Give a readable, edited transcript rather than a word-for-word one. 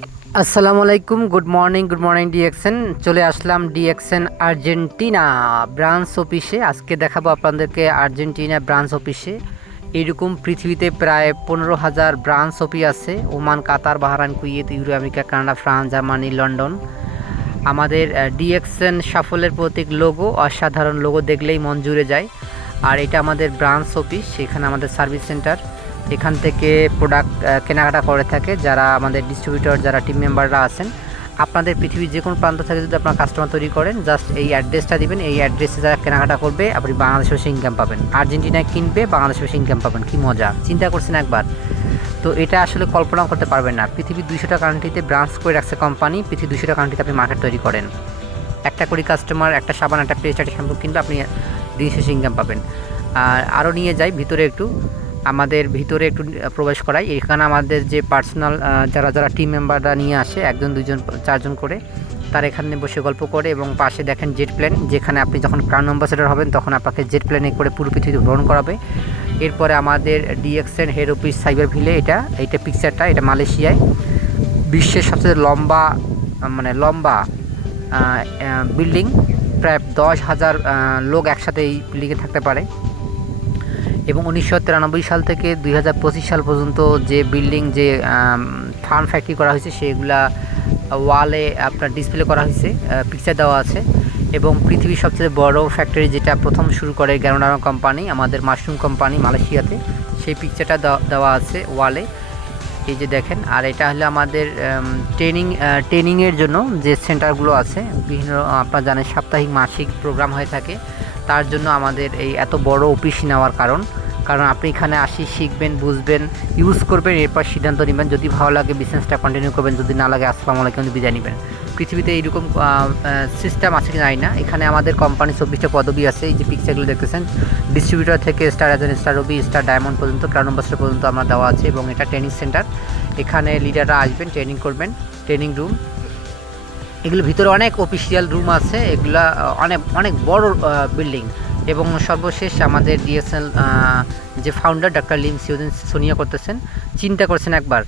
আসসালামু আলাইকুম, good morning DXN. চলে আসলাম ডিএক্সএন আর্জেন্টিনা ব্রাঞ্চ অফিসে। আজকে দেখাবো আপনাদেরকে আর্জেন্টিনা ব্রাঞ্চ অফিসে। এরকম পৃথিবীতে প্রায় 15,000 ব্রাঞ্চ অফিস আছে। Oman, Qatar, Bahrain, Kuwait, Euro, America, Canada, France, Germany, London. আমাদের ডিএক্সএন সাফল্যের প্রতীক লোগো, অসাধারণ লোগো দেখলেই মন জুড়ে যায়। আর এটা আমাদের ব্রাঞ্চ অফিস, এখানে আমাদের সার্ভিস সেন্টার। এখান থেকে প্রোডাক্ট কেনাকাটা করে থাকে যারা আমাদের ডিস্ট্রিবিউটর, যারা টিম মেম্বাররা আছেন। আপনাদের পৃথিবীর যে কোনো প্রান্ত থেকে যদি আপনার কাস্টমার তৈরি করেন, জাস্ট এই অ্যাড্রেসটা দিবেন। এই অ্যাড্রেসে যারা কেনাকাটা করবে আপনি বাংলাদেশে বসে ইনকাম পাবেন। আর্জেন্টিনায় কিনবে, বাংলাদেশে বসে ইনকাম পাবেন। কি মজা, চিন্তা করছেন একবার? তো এটা আসলে কল্পনা করতে পারবেন না। পৃথিবীর 200টা কান্ট্রিতে ব্রাঞ্চ করে রাখছে কোম্পানি। পৃথিবীর 200টা কান্ট্রিতে আপনি মার্কেট তৈরি করেন। একটা করে কাস্টমার একটা সাবান, একটা পেস্ট, একটা শ্যাম্পু কিনবে, আপনি দিন শেষে ইনকাম পাবেন। আর আরও নিয়ে যাই ভিতরে একটু, আমাদের ভিতরে একটু প্রবেশ করাই। এখানে আমাদের যে পার্সোনাল যারা যারা টিম মেম্বাররা নিয়ে আসে, 1 2 4 করে, তারা এখানে বসে গল্প করে। এবং পাশে দেখেন জেট প্লেন, যেখানে আপনি যখন ক্রাউন অ্যাম্বাসেডর হবেন তখন আপনাকে জেট প্লেনে করে পুরো পৃথিবীতে ভ্রমণ করাবে। এরপরে আমাদের DXN head office cyber Ville, এইটা পিকচারটা, এটা মালয়েশিয়ায় বিশ্বের সবচেয়ে লম্বা বিল্ডিং। প্রায় 10,000 লোক একসাথে এই বিল্ডিংয়ে থাকতে পারে। এবং 1993 সাল থেকে 2025 সাল পর্যন্ত যে বিল্ডিং, যে ফার্ম ফ্যাক্টরি করা হয়েছে, সেগুলা ওয়ালে আপনার ডিসপ্লে করা হয়েছে, পিকচার দেওয়া আছে। এবং পৃথিবীর সবচেয়ে বড় ফ্যাক্টরি যেটা প্রথম শুরু করে গ্যানোডারমা কোম্পানি, আমাদের মাশরুম কোম্পানি মালয়েশিয়াতে, সেই পিকচারটা দেওয়া আছে ওয়ালে, এই যে দেখেন। আর এটা হলো আমাদের ট্রেনিংয়ের জন্য যে সেন্টারগুলো আছে, বিভিন্ন আপনারা জানেন সাপ্তাহিক মাসিক প্রোগ্রাম হয়ে থাকে। তার জন্য আমাদের এই এত বড় অফিস নেওয়ার কারণ আপনি এখানে আসি, শিখবেন, বুঝবেন, ইউজ করবেন, এরপর সিদ্ধান্ত নেবেন। যদি ভালো লাগে বিজনেসটা কন্টিনিউ করবেন, যদি না লাগে আসসালামু আলাইকুম বিদায় নেবেন। পৃথিবীতে এইরকম সিস্টেম আছে কি না। এখানে আমাদের কোম্পানি 24টা পদবি আছে। এই যে পিকচারগুলো দেখতেছেন, ডিস্ট্রিবিউটর থেকে স্টার এজেন্ট, স্টার রবি, স্টার ডায়মন্ড পর্যন্ত, ক্রাউন অ্যাম্বাসেডর পর্যন্ত আমরা দেওয়া আছে। এবং এটা ট্রেনিং সেন্টার, এখানে লিডাররা আসবেন, ট্রেনিং করবেন, ট্রেনিং রুম। এগুলোর ভিতরে অনেক অফিসিয়াল রুম আছে, এগুলা অনেক অনেক বড় বিল্ডিং। এবং সর্বশেষ আমাদের ডিএসএল যে ফাউন্ডার ডক্টর লিম সিউদিন সোনিয়া করতেছেন। চিন্তা করছেন একবার,